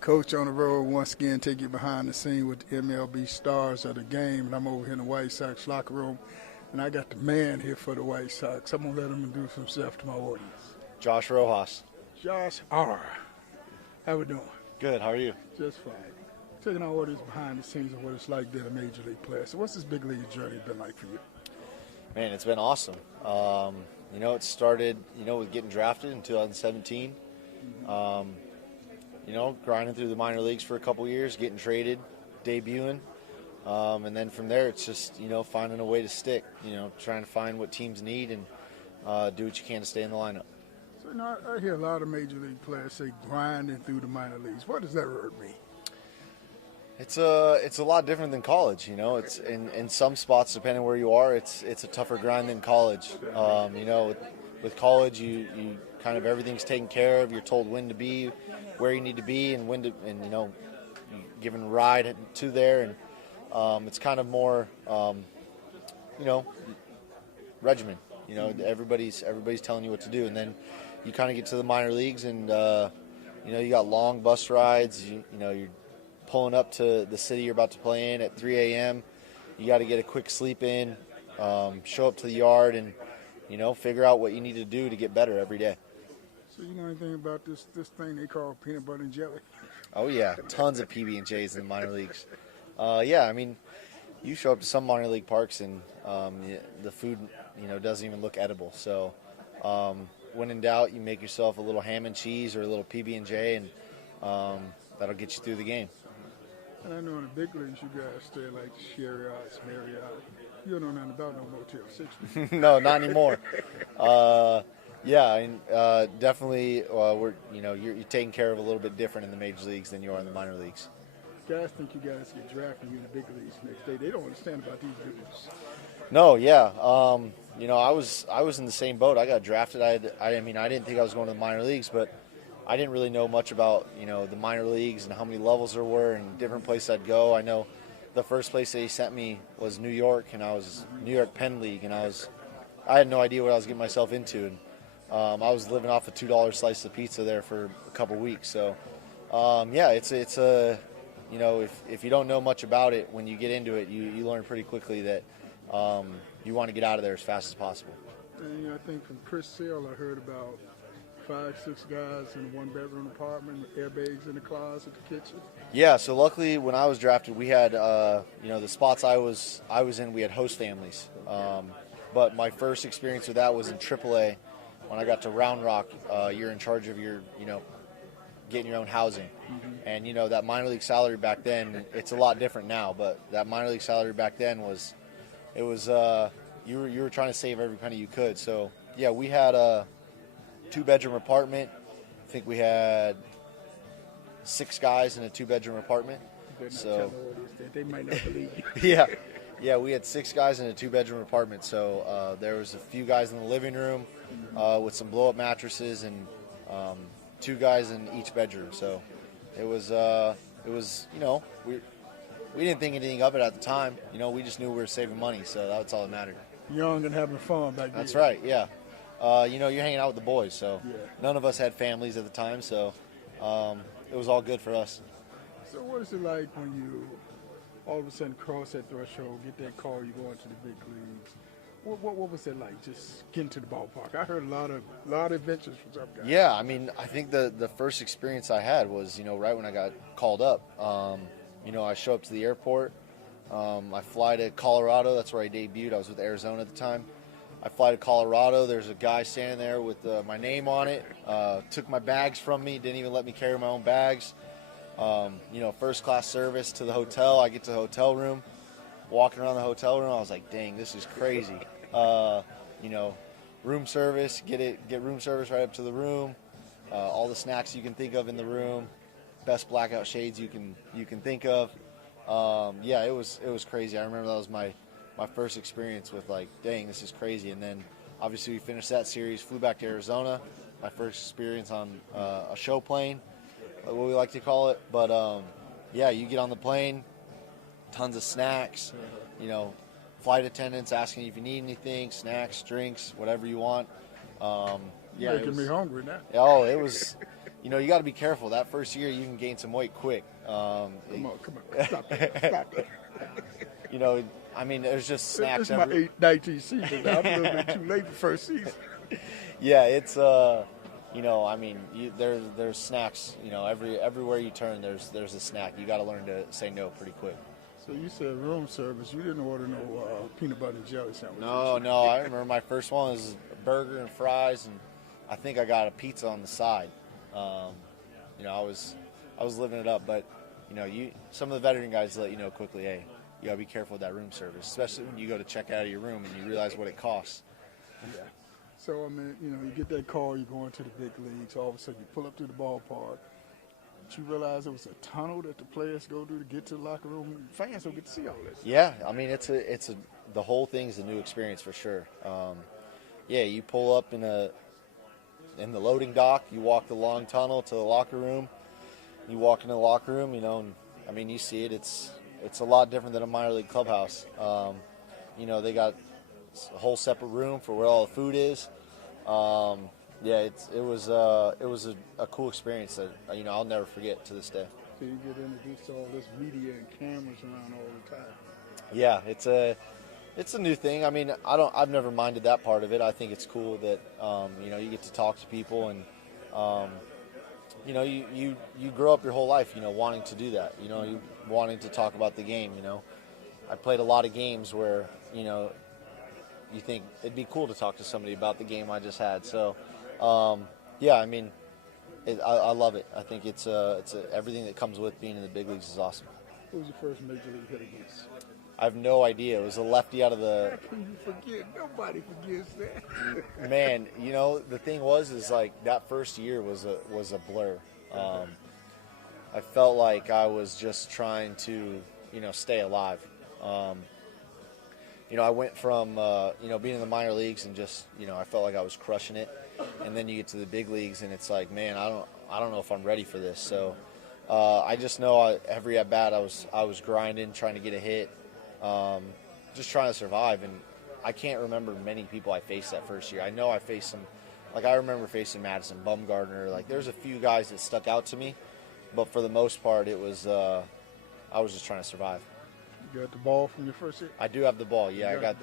Coach on the road once again, take you behind the scene with the MLB stars of the game. And I'm over here in the White Sox locker room, and I got the man here for the White Sox. I'm going to let him introduce himself to my audience. Josh Rojas. Josh R. How we doing? Good, how are you? Just fine. Taking our audience behind the scenes of what it's like being a major league player. So what's this big league journey been like for you? Man, it's been awesome. It started, with getting drafted in 2017. Grinding through the minor leagues for a couple years, getting traded, debuting. And then from there, it's just, finding a way to stick, trying to find what teams need and do what you can to stay in the lineup. So, I hear a lot of major league players say grinding through the minor leagues. What does that word mean? It's a lot different than college, It's in some spots, depending where you are, it's a tougher grind than college. With college, you kind of everything's taken care of. You're told when to be, where you need to be, and when to, and given a ride to there, and it's kind of more, regimen. Everybody's telling you what to do, and then you kind of get to the minor leagues, and you got long bus rides. You're pulling up to the city you're about to play in at 3 a.m. You got to get a quick sleep in, show up to the yard, and figure out what you need to do to get better every day. So you know anything about this thing they call peanut butter and jelly? Oh yeah, tons of PB&Js in the minor leagues. You show up to some minor league parks and the food doesn't even look edible. So when in doubt, you make yourself a little ham and cheese or a little PB&J, and that'll get you through the game. And I know in the big leagues you guys stay like Marriott's, Marriott. You don't know nothing about no Motel 6. No, not anymore. Definitely. You're taken care of a little bit different in the major leagues than you are in the minor leagues. Guys think you guys get drafted in the big leagues next day. They don't understand about these dudes. No, yeah. I was in the same boat. I got drafted. I didn't think I was going to the minor leagues, but I didn't really know much about the minor leagues and how many levels there were and different places I'd go. I know the first place they sent me was New York, and I was New York Penn League, and I had no idea what I was getting myself into. And I was living off a $2 slice of pizza there for a couple weeks. So it's a if you don't know much about it, when you get into it, you learn pretty quickly that you want to get out of there as fast as possible. And I think from Chris Sale, I heard about 5-6 guys in a one-bedroom apartment with airbags in the closet, the kitchen. Yeah, so luckily when I was drafted, we had the spots I was in, we had host families. But my first experience with that was in AAA when I got to Round Rock. You're in charge of your getting your own housing. Mm-hmm. And that minor league salary back then, it's a lot different now, but that minor league salary back then you were trying to save every penny you could. So yeah, we had a 2-bedroom apartment. I think we had 6 guys in a 2-bedroom apartment. So they might not believe you. yeah, we had 6 guys in a 2-bedroom apartment. So there was a few guys in the living room with some blow-up mattresses, and 2 guys in each bedroom. So it was we didn't think anything of it at the time. We just knew we were saving money, so that's all that mattered. Young and having fun back then. That's right, yeah. You're hanging out with the boys, so none of us had families at the time, so it was all good for us. So what is it like when you all of a sudden cross that threshold, get that call, you go into the big leagues? What was it like just getting to the ballpark? I heard a lot of adventures from some guys. Yeah, I think the first experience I had was, right when I got called up. I show up to the airport. I fly to Colorado. That's where I debuted. I was with Arizona at the time. I fly to Colorado. There's a guy standing there with my name on it. Took my bags from me. Didn't even let me carry my own bags. First class service to the hotel. I get to the hotel room. Walking around the hotel room, I was like, dang, this is crazy. Room service. Get room service right up to the room. All the snacks you can think of in the room. Best blackout shades you can think of. It was crazy. I remember that was my first experience with dang, this is crazy. And then obviously we finished that series, flew back to Arizona. My first experience on a show plane, what we like to call it. But you get on the plane, tons of snacks, flight attendants asking if you need anything, snacks, drinks, whatever you want. Making me hungry now. Oh, it was you got to be careful. That first year, you can gain some weight quick. Come on, stop that. I mean, there's just snacks. It's my 19th season. I'm a little bit too late for first season. Yeah, it's I mean, there's snacks. Everywhere you turn, there's a snack. You got to learn to say no pretty quick. So you said room service. You didn't order no peanut butter and jelly sandwich. No. I remember my first one was a burger and fries, and I think I got a pizza on the side. I was living it up, but some of the veteran guys let you know quickly, hey, you gotta be careful with that room service, especially when you go to check out of your room and you realize what it costs. Yeah. So I mean, you get that call, you're going to the big leagues. All of a sudden, you pull up to the ballpark. Did you realize there was a tunnel that the players go through to get to the locker room? Fans don't get to see all this. Yeah, I mean, the whole thing's a new experience for sure. You pull up in the loading dock, you walk the long tunnel to the locker room. You walk into the locker room, and I mean, you see it. It's a lot different than a minor league clubhouse. They got a whole separate room for where all the food is. It was a cool experience that I'll never forget to this day. So you get introduced to all this media and cameras around all the time. Yeah, it's a new thing. I mean, I've never minded that part of it. I think it's cool that you get to talk to people, and you grow up your whole life wanting to do that. You wanting to talk about the game. I played a lot of games where you think it'd be cool to talk to somebody about the game I just had. So I mean, I love it. I think it's everything that comes with being in the big leagues is awesome. Who was your first major league hit against? I have no idea. It was a lefty out of the. How can you forget? Nobody forgets that. Man, the thing is like that first year was a blur. I felt like I was just trying to stay alive. I went from being in the minor leagues and just I felt like I was crushing it, and then you get to the big leagues and it's like, man, I don't know if I'm ready for this. So I just know every at bat I was grinding, trying to get a hit, just trying to survive. And I can't remember many people I faced that first year. I know I faced some, like I remember facing Madison Bumgarner. Like there's a few guys that stuck out to me, but for the most part it was I was just trying to survive. You got the ball from your first hit? I do have the ball. Yeah, I got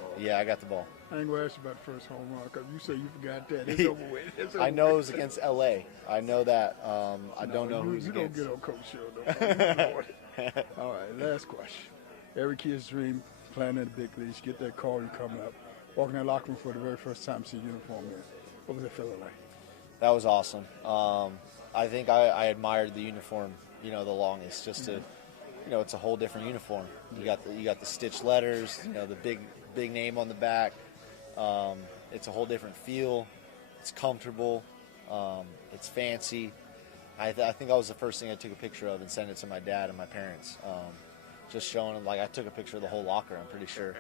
the ball. I ain't going to ask you about the first home run because you say you forgot that. It's over with. I know it was against L.A. I know that. I don't know who's against. You don't get on Coach Show. All right, last question. Every kid's dream, playing in the big leagues, get that call, you coming up, walking in that locker room for the very first time, see uniform in. What was that feeling like? That was awesome. I think I admired the uniform, the longest, just to. It's a whole different uniform. You got the stitched letters, the big name on the back. It's a whole different feel. It's comfortable. It's fancy. I think that was the first thing I took a picture of and sent it to my dad and my parents. Just showing them, like I took a picture of the whole locker. I'm pretty sure.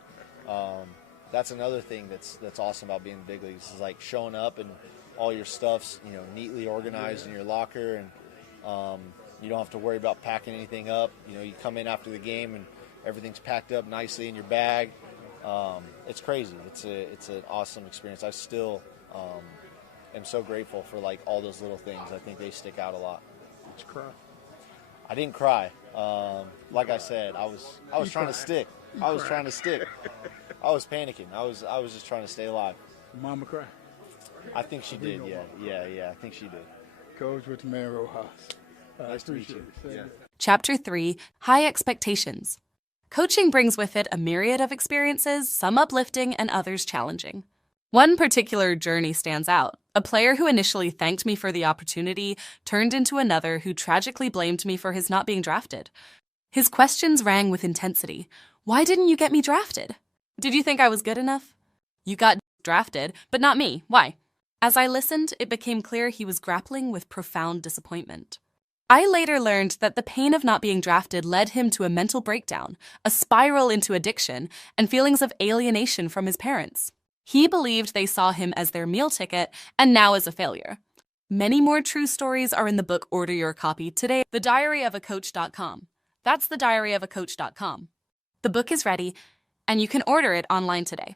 That's another thing that's awesome about being in the big leagues is like showing up and all your stuff's neatly organized in your locker, and you don't have to worry about packing anything up. You come in after the game and everything's packed up nicely in your bag. It's crazy. It's an awesome experience. I still am so grateful for like all those little things. I think they stick out a lot. Did you cry? I didn't cry. Like I said, I was trying to stick. I was trying to stick. I was panicking. I was just trying to stay alive. Mama cry? I think she did. Yeah. I think she did. Coach with the man Rojas. Nice to meet you. Yeah. Chapter 3, High Expectations. Coaching brings with it a myriad of experiences, some uplifting and others challenging. One particular journey stands out. A player who initially thanked me for the opportunity turned into another who tragically blamed me for his not being drafted. His questions rang with intensity. Why didn't you get me drafted? Did you think I was good enough? You got drafted, but not me. Why? As I listened, it became clear he was grappling with profound disappointment. I later learned that the pain of not being drafted led him to a mental breakdown, a spiral into addiction, and feelings of alienation from his parents. He believed they saw him as their meal ticket and now as a failure. Many more true stories are in the book Order Your Copy today, thediaryofacoach.com. That's thediaryofacoach.com. The book is ready, and you can order it online today.